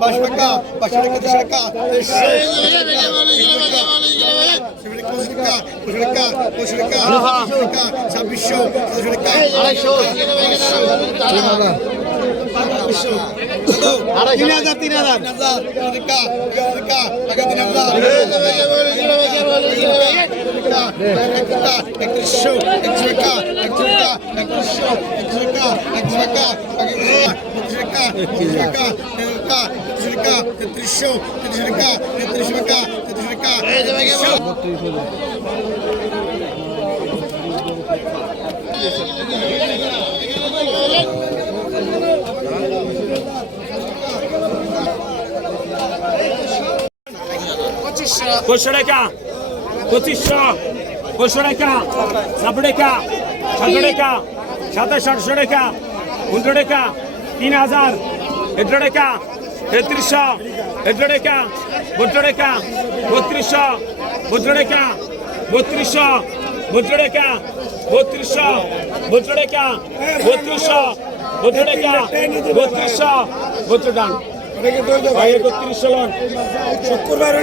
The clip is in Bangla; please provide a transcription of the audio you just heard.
সাতাশশো টাকা আড়াইশো তিন হাজার তিন হাজার একত্রিশশো একশো টাকা একশো টাকা একত্রিশশো একশো টাকা একশো টাকা একশো টাকা একশো টাকা টাকা তেত্রিশশো তেত্রিশশো টাকা তেত্রিশশো পঁচিশশো টাকা, পঁচিশশো পঁচিশশো টাকা সাতশো টাকা সাতশো টাকা, সাতাশ আটশো টাকা উনশো টাকা, তিন হাজার এগারো টাকা তেত্রিশশো এটো টাকা বত্রিশ টাকা বত্রিশশো বত্রিশ টাকা বত্রিশশো বত্রিশ টাকা বত্রিশশো বত্রিশ টাকা বত্রিশশো বত্রিশ টাকা বত্রিশশো বত্রিশ টাকা একত্রিশশো শুক্রবার